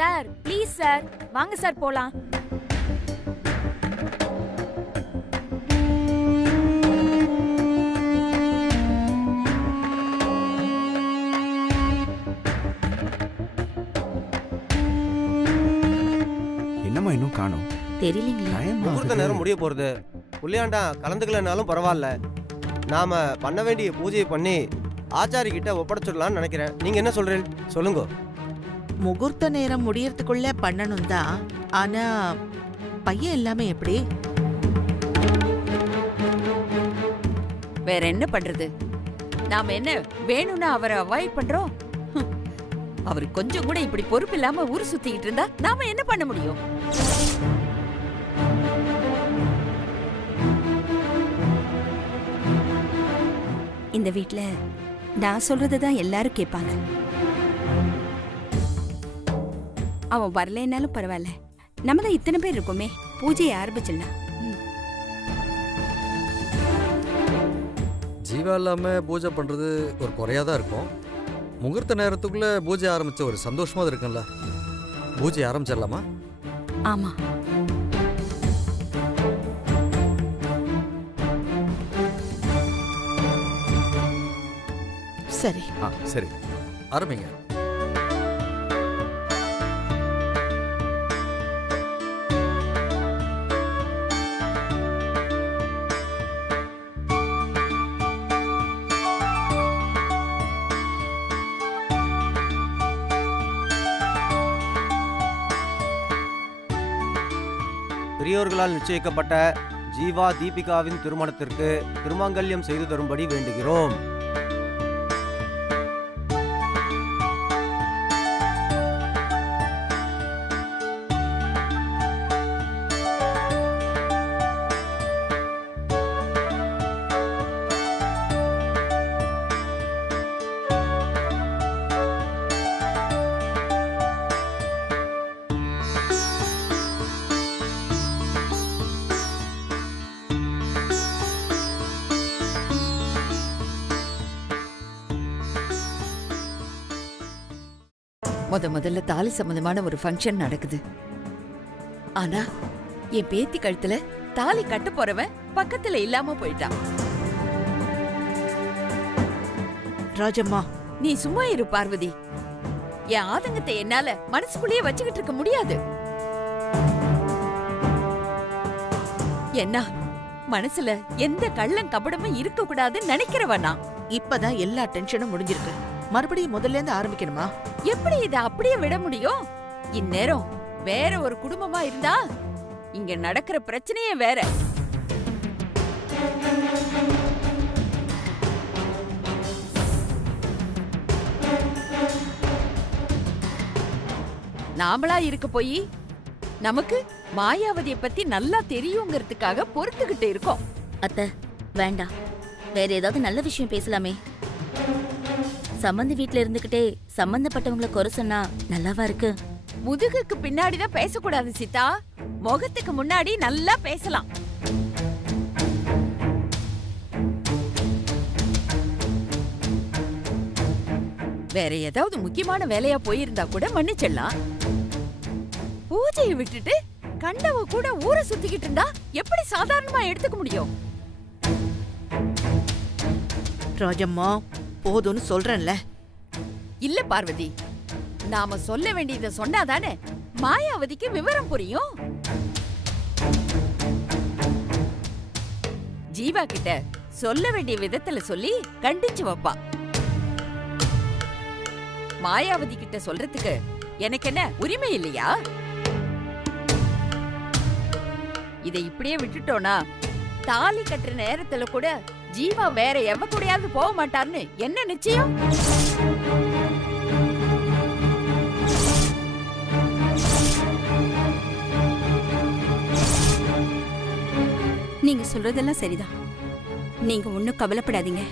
Sir please sir, வாங்க sir போலாம். என்னம்மா இன்னும் காணோம்? தெரியலீங்களா? முகூர்த்த நேரம் முடிய போறது. புள்ளியாண்டா கலந்துக்கலனாலும் பரவாயில்ல, நாம பண்ண வேண்டிய பூஜையை பண்ணி ஆச்சாரி கிட்ட ஒப்படைச்சிடலாம்னு நினைக்கிறேன். நீங்க என்ன சொல்றீங்க சொல்லுங்க. முகூர்த்த நேரம் முடியறதுக்குள்ள பண்ணணும் தான். ஆனா பையன் எல்லாமே எப்படி? வேற என்ன பண்றது? நாம என்ன வேணும்னா அவரை அவாய்ட் பண்றோம்? அவர் கொஞ்சம் கூட இப்படி பொறுப்பு இல்லாம ஊர் சுத்திக்கிட்டு இருந்தா நாம என்ன பண்ண முடியும்? இந்த வீட்ல நான் சொல்றதுதான் எல்லாரும் கேட்பாங்க. அவன் வரலைன்னாலும் பரவாயில்ல, நம்ம தான் இத்தனை பேர் இருக்கோமே, பூஜையை ஆரம்பிச்சிடலாம். ஜீவா இல்லாம பூஜை பண்றது ஒரு குறையா தான் இருக்கும். முகூர்த்த நேரத்துக்குள்ள பூஜை ஆரம்பிச்ச ஒரு சந்தோஷமா இருக்கும்ல. பூஜை ஆரம்பிச்சிடலாமா? ஆமா, சரி. சரி, ஆரம்பிங்க. பெரியோர்களால் நிச்சயிக்கப்பட்ட ஜீவா தீபிகாவின் திருமணத்திற்கு திருமாங்கல்யம் செய்து தரும்படி வேண்டுகிறோம். முதல்ல தாலி சம்பந்தமான ஒரு ஃபங்க்ஷன் நடக்குது. ஆனா என் பேத்தி கழுத்துல தாலி கட்ட போறவன் பக்கத்துல இல்லாம போயிட்டான். ராஜம்மா, நீ சும்மா இரு பார்வதி. என் ஆதங்கத்தை என்னால மனசுக்குள்ளேயே வச்சுக்கிட்டு இருக்க முடியாது. என்ன மனசுல எந்த கள்ளம் கபடமும் இருக்க கூடாதுன்னு நினைக்கிறவனா? இப்பதான் எல்லா டென்ஷனும் முடிஞ்சிருக்கு. மறுபடியும் முதல்ல இருந்து ஆரம்பிக்கணுமா? எப்படி இத அப்படியே விட முடியும்? இந்நேரம் வேற ஒரு குடும்பமா இருந்தா இங்க நடக்கிற பிரச்சனையே வேற. நாமளா இருக்க போய் நமக்கு மாயாவதிய பத்தி நல்லா தெரியுங்கிறதுக்காக பொறுத்துக்கிட்டு இருக்கோம். அத்தை வேண்டாம், வேற ஏதாவது நல்ல விஷயம் பேசலாமே. சம்பந்தி வீட்ல இருந்துகிட்டே சம்பந்தப்பட்டவங்கள குறை சொன்னா நல்லாவா இருக்கு? முதுகுக்கு பின்னாடிதான் பேசக்கூடாது சீதா, முகத்துக்கு முன்னாடி நல்லா பேசலாம். வேற ஏதாவது முக்கியமான வேலையா போயிருந்தா கூட மன்னிச்சிடலாம். பூஜையை விட்டுட்டு கண்டவ கூட ஊரை சுத்திக்கிட்டு இருந்தா எப்படி சாதாரணமா எடுத்துக்க முடியும்? ராஜம்மா, போதும்னு சொல்றேன்ல. இல்ல பார்வதி, நாம சொல்ல வேண்டியதை சொன்னாதானே மாயாவதிக்கு விவரம் புரியும். ஜீவா கிட்ட சொல்ல வேண்டிய விதத்துல சொல்லி கண்டிச்சு வைப்பா. மாயாவதி கிட்ட சொல்றதுக்கு எனக்கு என்ன உரிமை இல்லையா? இதை இப்படியே விட்டுட்டோனா தாலி கட்டுற நேரத்துல கூட ஜீவா வேற எவ கூடயாவது போக மாட்டார்னு என்ன நிச்சயம்? நீங்க சொல்றதெல்லாம் சரிதான். நீங்க ஒண்ணும் கவலைப்படாதீங்க.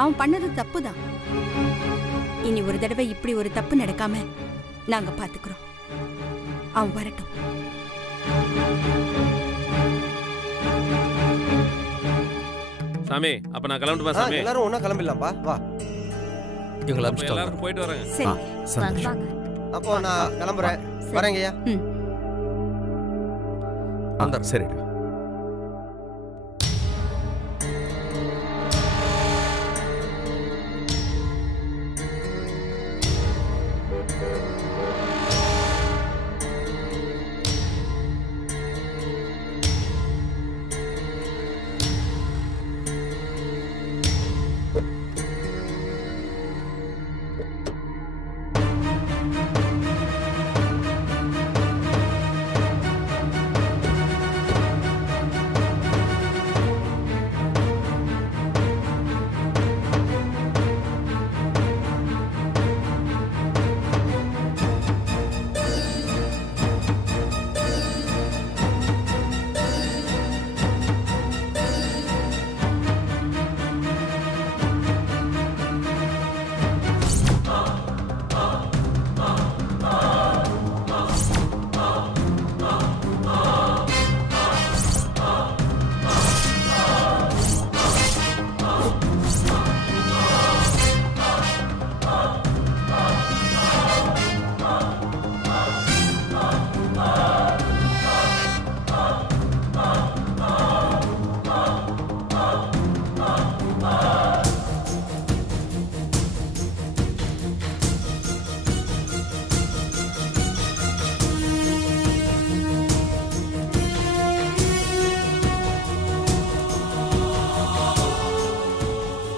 அவன் பண்ணது தப்புதான். இனி ஒரு தடவை இப்படி ஒரு தப்பு நடக்காம நாங்க பாத்துக்கிறோம். அவன் வரட்டும். சாமி, அப்ப நான் கிளம்பிட்டுமா சாமி? எல்லாரும் ஒண்ணா கிளம்பிடலாம்ப்பா, வா. இவங்களை அப்ப எல்லாரும் போயிட்டு வரேன். சரி, சந்தோஷம். வாங்க. அப்போ நான் கிளம்புறேன். வரேங்கய்யா. சரிடா.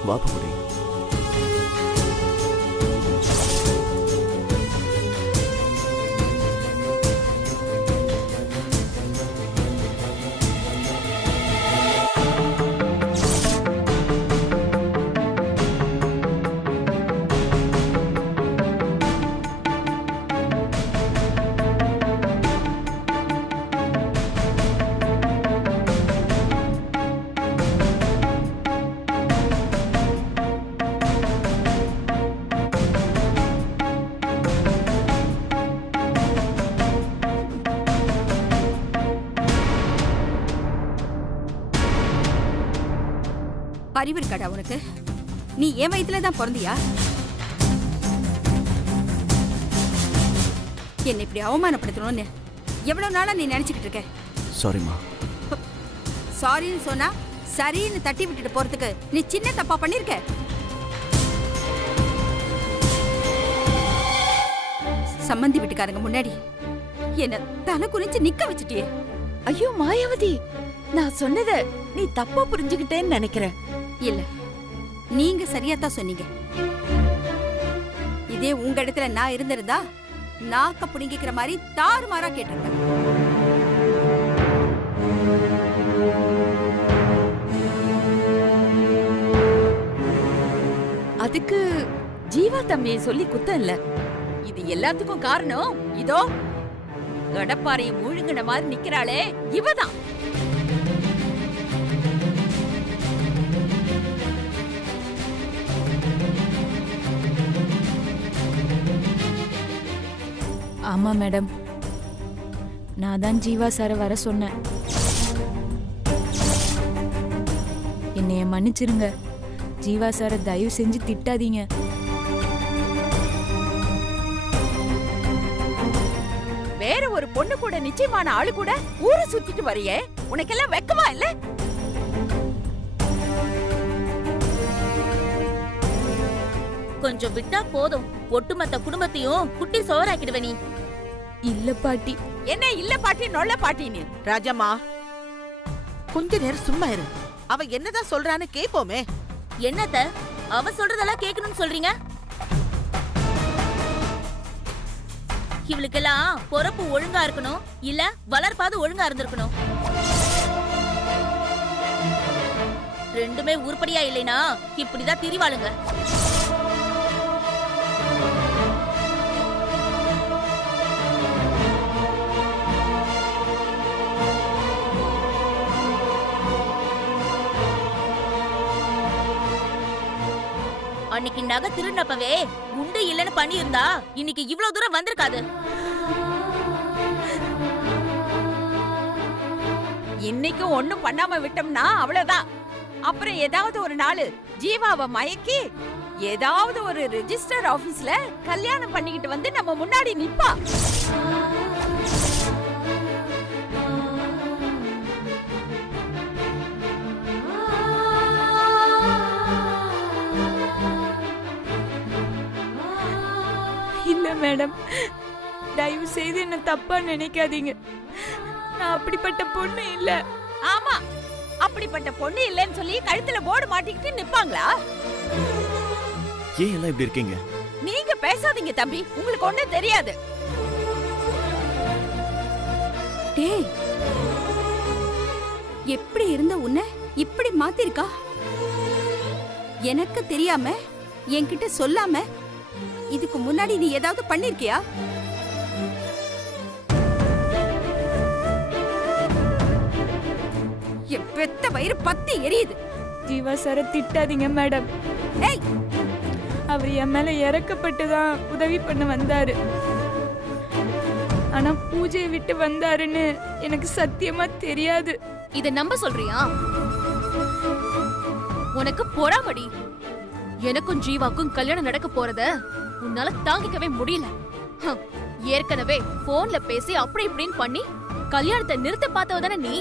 வாப்பகுடி. அறிவு இருக்காடா உனக்கு? நீ என் வயித்துல தான் பிறந்தியா? என்னை இப்படி அவமானப்படுத்தணும்னு எவ்வளவு நாளா நீ நினைச்சுக்கிட்டு இருக்க? சாரிம்மா. சாரின்னு சொன்னா சரின்னு தட்டி விட்டுட்டு போறதுக்கு நீ சின்ன தப்பா பண்ணிருக்க. சம்மந்தி வீட்டுக்காரங்க முன்னாடி என்ன தலை குறிஞ்சு நிக்க வச்சுட்டியே. ஐயோ மாயாவதி, நான் சொன்னத நீ தப்பா புரிஞ்சுக்கிட்டேன்னு நினைக்கிறேன். இல்ல, நீங்க சரியா தான் சொன்னீங்க. இதே உங்க இடத்துல நான் இருந்திருந்தா நாக்க புடிங்கிக்கிற மாதிரி தாறுமாறா கேட்டிருப்பேன். அதுக்கு ஜீவா தம்பியை சொல்லி குத்தம் இல்ல. இது எல்லாத்துக்கும் காரணம் இதோ கடப்பாறையை முழுங்கின மாதிரி நிக்கிறாளே இவதான். ஆமா மேடம், நான் தான் ஜீவா சாரை வர சொன்னேன். என்னைய மன்னிச்சிருங்க. ஜீவா சாரை தயவு செஞ்சு திட்டாதீங்க. வேற ஒரு பொண்ணு கூட நிச்சயமான ஆளு கூட ஊரை சுத்திட்டு வரையே, உனக்கெல்லாம் வெக்கமா இல்ல? கொஞ்சம் விட்டா போதும், ஒட்டுமொத்த குடும்பத்தையும் குட்டி சோறாக்கிடுவ நீ. இல்ல பாட்டி. என்ன இல்ல பாட்டி நொல்ல பாட்டின்னு? ராஜம்மா, கொஞ்ச நேரம் சும்மா இரு. அவ என்னதான் சொல்றான்னு கேப்போமே. என்னத்த அவ சொல்றதெல்லாம் கேட்கணும்னு சொல்றீங்க? இவளுக்கெல்லாம் பொறப்பு ஒழுங்கா இருக்கணும், இல்ல வளர்ப்பாது ஒழுங்கா இருந்திருக்கணும். ரெண்டுமே உருப்படியா இல்லைனா இப்படிதான் திரிவாளுங்க. அன்னைக்கு நகை திருநப்பவே உண்டு இல்லன்னு பண்ணியிருந்தா இன்னைக்கு இவ்வளவு தூரம் வந்திருக்காது. இன்னைக்கும் ஒண்ணும் பண்ணாம விட்டோம்னா அவ்வளவுதான். அப்புறம் ஏதாவது ஒரு நாள் ஜீவாவை மயக்கி ஏதாவது ஒரு ரெஜிஸ்டர் ஆபீஸ்ல கல்யாணம் பண்ணிக்கிட்டு வந்து நம்ம முன்னாடி நிப்பா. மேடம். தயவு செய்து என்ன தப்பா நினைக்காதீங்க. நான் அப்படிப்பட்ட பொண்ணு இல்ல. ஆமா, அப்படிப்பட்ட பொண்ணு இல்லைன்னு சொல்லி கழுத்துல போர்டு மாட்டிக்கிட்டு நிப்பாங்களா? ஏன் எல்லாம் இப்படி இருக்கீங்க? நீங்க பேசாதீங்க தம்பி, உங்களுக்கு ஒண்ணும் தெரியாது. டேய், எப்படி இருந்த உன்னை இப்படி மாத்திருக்கா? எனக்கு தெரியாம என்கிட்ட சொல்லாம இதுக்கு முன்னாடி நீ ஏதாவது பண்ணிருக்கியா? என் பெத்த வயிறு பத்தி எரியுது. ஜீவா சார திட்டாதீங்க மேடம். ஏய், அவர் என் மேல இறக்கப்பட்டுதான் உதவி பண்ண வந்தாரு. ஆனா பூஜையை விட்டு வந்தாருன்னு எனக்கு சத்தியமா தெரியாது. இத நம்ப சொல்றியா? உனக்கு பொறாமடி. எனக்கும் ஜீவாக்கும் கல்யாணம் நடக்க போறத உன்னால தாங்கிக்கவே முடியல. ஹம், ஏற்கனவே போன்ல பேசி அப்படி இப்படின்னு பண்ணி கல்யாணத்தை நிறுத்த பார்த்தவதானே நீ.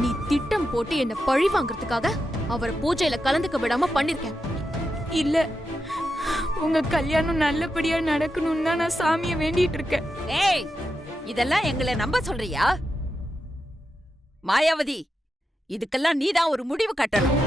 நீ திட்டம் போட்டு என்ன பழி வாங்கறதுக்காக அவரை பூஜையில கலந்துக்க விடாம பண்ணிருக்கேன். இல்ல, உங்க கல்யாணம் நல்லபடியா நடக்கணும்னு தான் நான் சாமியை வேண்டிட்டு இருக்கேன். ஏய், இதெல்லாம் எங்களை நம்ப சொல்றியா? மாயாவதி, இதுக்கெல்லாம் நீதான் ஒரு முடிவு கட்டணும்.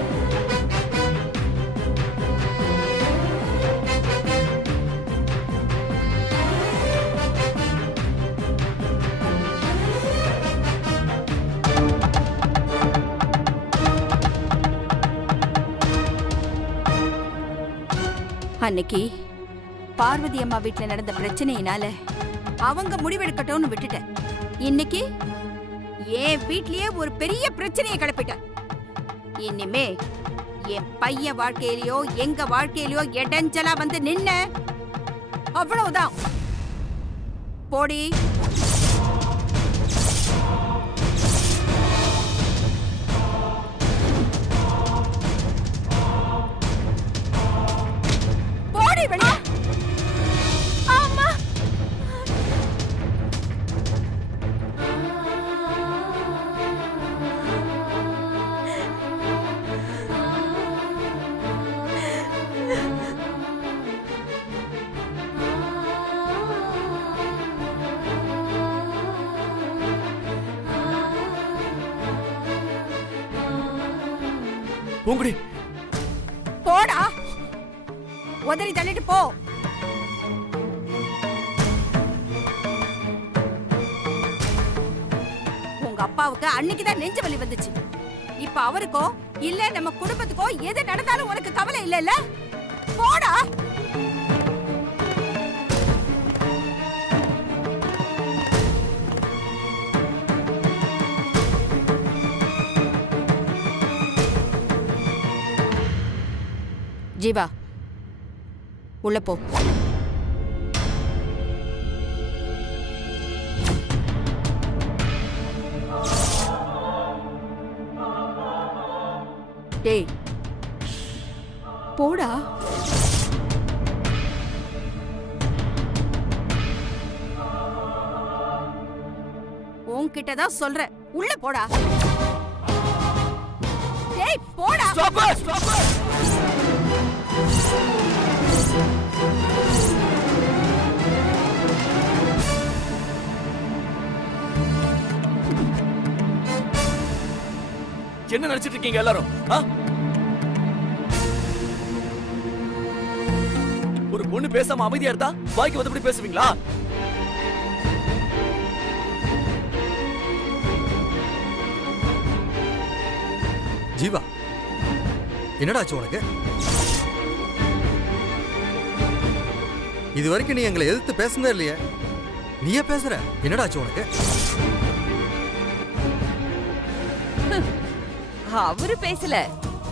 அன்னைக்கு பார்வதி அம்மா வீட்டுல நடந்த பிரச்சனையினால அவங்க முடிவெடுக்கட்டும்னு விட்டுட்டேன். இன்னைக்கு என் வீட்லயே ஒரு பெரிய பிரச்சனையை கிளப்பிட்டேன். இனிமே என் பையன் வாழ்க்கையிலயோ எங்க வாழ்க்கையிலயோ இடைஞ்சலா வந்து நின்ன அவ்வளவுதான். போடி. போடி வெளியே. பூங்குடி, போடா, உதறி தள்ளிட்டு போ. உங்க அப்பாவுக்கு அன்னைக்குதான் நெஞ்சு வலி வந்துச்சு. இப்ப அவருக்கோ இல்ல நம்ம குடும்பத்துக்கோ எது நடந்தாலும் உனக்கு கவலை இல்ல. போடா. ஜீவா, உள்ள போ. டேய், போடா. உன்கிட்டதான் சொல்றேன், உள்ள போடா. டேய், போடா. என்ன நினைச்சிட்டு இருக்கீங்க எல்லாரும்? ஒரு பொண்ணு பேசாம அமைதியா இருந்தா வாய்க்கு வந்தபடி பேசுவீங்களா? ஜீவா, என்னடாச்சு உனக்கு? இது வரைக்கும் நீ எங்களை எதிர்த்து பேசுனதே இல்லையே. நீயே பேசுற. என்னடாச்சு உனக்கு? அவரு பேசல,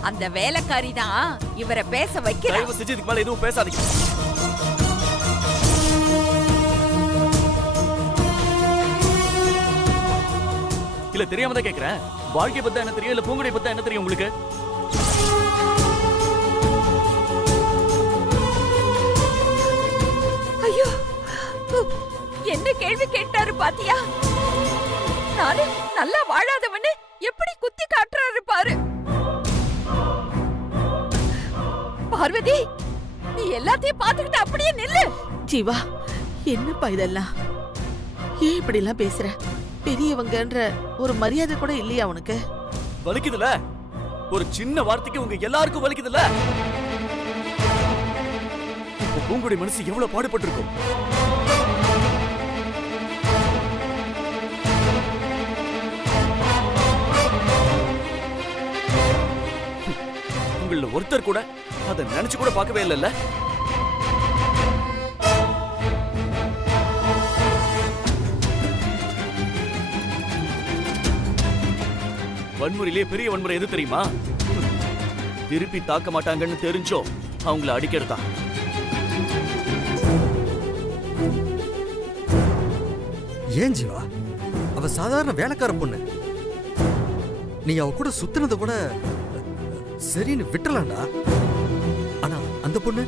அந்த வேலைக்காரி தான் இவரை பேச வைக்கிறா. தயவு செஞ்சு இதுக்கு மேல எதுவும் பேசாதீங்க. இல்ல தெரியாம தான் கேக்குறேன். வாழ்க்கை பத்தி என்ன தெரியும், இல்ல பூங்குடி பத்தி என்ன தெரியும் உங்களுக்கு? ஐயோ, என்ன கேள்வி கேட்டாரு பாத்தியா? நானு நல்லா வாழாதவன்னு எப்படி குத்தி காட்டுறாரு பாரு. பார்வதி, நீ எல்லாத்தையும் பாத்துக்கிட்டு அப்படியே நில்லு. ஜீவா, என்னப்பா இதெல்லாம்? ஏன் இப்படி எல்லாம் பேசுற? பெரியவங்கன்ற ஒரு மரியாதை கூட இல்லையா உனக்கு? வலிக்குதுல, ஒரு சின்ன வார்த்தைக்கு உங்க எல்லாருக்கும் வலிக்குதுல. இப்ப பூங்குடி மனசு எவ்வளவு பாடுபட்டு இருக்கும். உங்கள ஒருத்தர் கூட அதை நினைச்சு கூட பார்க்கவே இல்லைல்ல. வன்முறையிலே பெரிய வன்முறை எது தெரியுமா? திருப்பி தாக்க மாட்டாங்கன்னு தெரிஞ்சோ அவங்கள அடிக்கிறதா. ஏன் ஜீவா, அவ சாதாரண வேலைக்கார பொண்ணு. நீ அவ கூட சுத்தினது கூட சரின்னு விட்டுலாண்டா. ஆனா அந்த பொண்ணு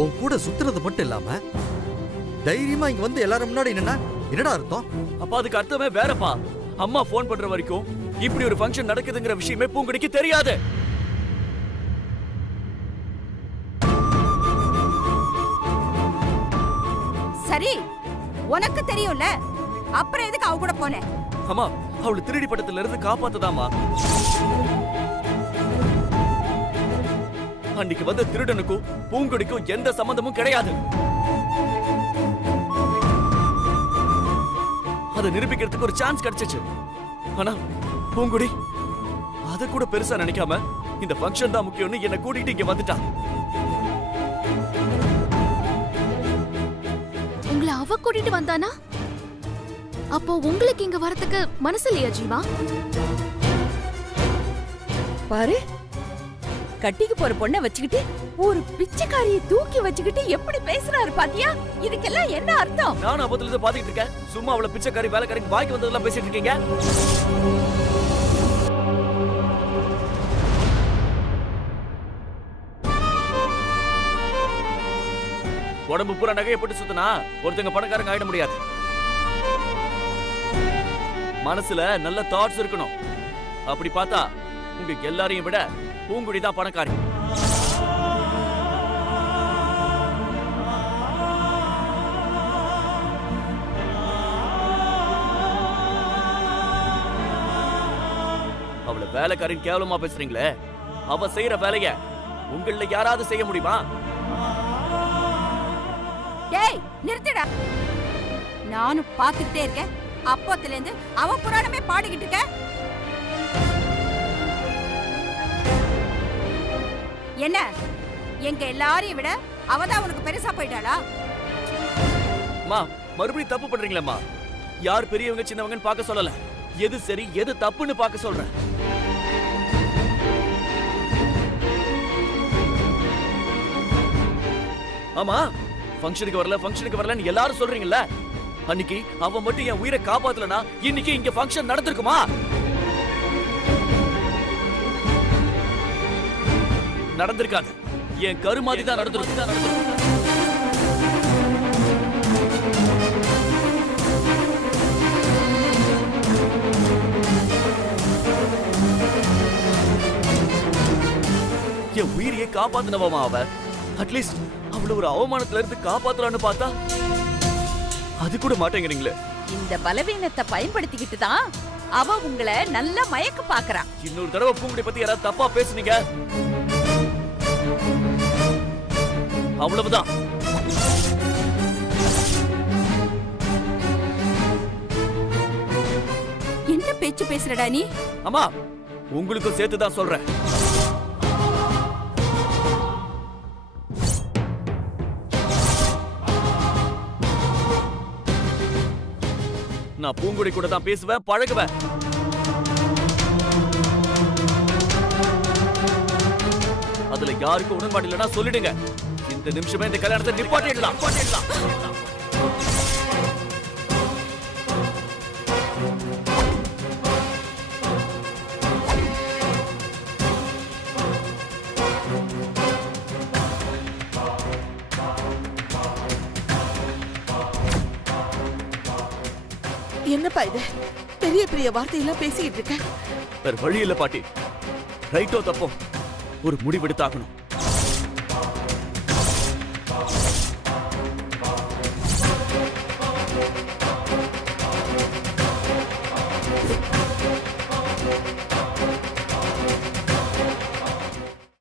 உன் கூட சுத்துறது மட்டும் இல்லாம தைரியமா இங்க வந்து எல்லாரும் முன்னாடி என்னடா அர்த்தம்? அப்ப அதுக்கு அர்த்தமே வேறப்பா. அம்மா போன் பண்ற வரைக்கும் இப்படி ஒரு ஃபங்க்ஷன் நடக்குதுங்கிற விஷயமே பூங்குடிக்கு தெரியாது. சரி, உனக்கு தெரியும்ல, அப்புறம் எதுக்கு அவ கூட போன? அம்மா, அவளை திருடி பட்டத்துல இருந்து காப்பாத்துதாமா. அன்னைக்கு வந்த திருடனுக்கும் பூங்குடிக்கும் எந்த சம்பந்தமும் கிடையாது. அதை நிரூபிக்கிறதுக்கு ஒரு சான்ஸ் கிடைச்சிச்சு. ஆனா பூங்குடி அத கூட பெருசா நினைக்காம இந்த ஃபங்க்ஷன் தான் முக்கியம்னு என்ன கூட்டிட்டு இங்க வந்துட்டா. உங்களை அவ கூட்டிட்டு வந்தானா? அப்போ உங்களுக்கு இங்க வரதுக்கு மனசு இல்லையா ஜீவா? பாரு, கட்டிக்கு போற பொண்ணை வச்சுக்கிட்டு ஒரு பிச்சைக்காரியை தூக்கி வச்சுக்கிட்டு எப்படி பேசுறாரு பாத்தியா? இதுக்கெல்லாம் என்ன அர்த்தம்? நானும் அப்பத்துல இருந்து பாத்துக்கிட்டு இருக்கேன். சும்மா அவளை பிச்சைக்காரி வேலைக்காரிக்கு வாய்க்கு வந்ததெல்லாம் பேசிட்டு இருக்கீங்க. உடம்பு பூரா நகையை போட்டு சுத்தினா ஒருத்தங்க பணக்காரங்க ஆயிட முடியாது. மனசுல நல்ல தாட்ஸ் இருக்கணும். அப்படி பார்த்தா உங்க எல்லாரையும் விட பூங்குடி தான் பணக்காரி. அவளை வேலைக்காரின் கேவலமா பேசுறீங்களே, அவ செய்யற வேலைய உங்கள யாராவது செய்ய முடியுமா? டேய், நிறுத்துடா. நானும் பாத்துக்கிட்டே இருக்கேன். அப்போத்துல இருந்து அவ புராணமே பாடிக்கிட்டு இருக்க. என்ன, எங்க எல்லாரையும் விட அவதான் உனக்கு பெருசா போயிட்டாளா? அம்மா, மறுபடியும் தப்பு பண்றீங்களேம்மா. யார் பெரியவங்க சின்னவங்கன்னு பார்க்க சொல்லல. எது சரி எது தப்புன்னு பார்க்க சொல்றேன். ஆமா, ஃபங்க்ஷனுக்கு வரலன்னு எல்லாரும் சொல்றீங்கல்ல. அன்னைக்கு அவ மட்டும் என் உயிரை காப்பாத்தலனா இன்னைக்கு இங்க ஃபங்க்ஷன் நடந்திருக்குமா? நடந்திருக்காது. என் கருமாதி தான் நடந்திருக்கு. என் உயிரையே காப்பாத்தினவமா அவ. அட்லீஸ்ட் அவள ஒரு அவமானத்துல இருந்து காப்பாத்தலான்னு பார்த்தா அது கூட மாட்டேங்கிறீங்களே. இந்த பலவீனத்தை பயன்படுத்திக்கிட்டு தான் அவ உங்களை நல்ல மயக்க பாக்குறா. இன்னொரு தடவை பூங்குடி பத்தி யாராவது தப்பா பேசுனீங்க அவ்வளவுதான். என்ன பேச்சு பேசுறடா நீ? அம்மா, உங்களுக்கும் சேர்த்து தான் சொல்றேன். நான் பூங்குடி கூட தான் பேசுவேன், பழகுவேன். அதுல யாருக்கும் உடன்பாடு இல்லைன்னா சொல்லிடுங்க. இந்த நிமிஷமே இந்த கல்யாணத்தை நிப்பாட்டிடலாம். என்னப்பா இது? பெரிய பெரிய வார்த்தையெல்லாம் பேசிக்கிட்டு இருக்க. வேற வழி இல்ல பாட்டி. ரைட்டோ தப்போ ஒரு முடிவெடுத்தாகணும்.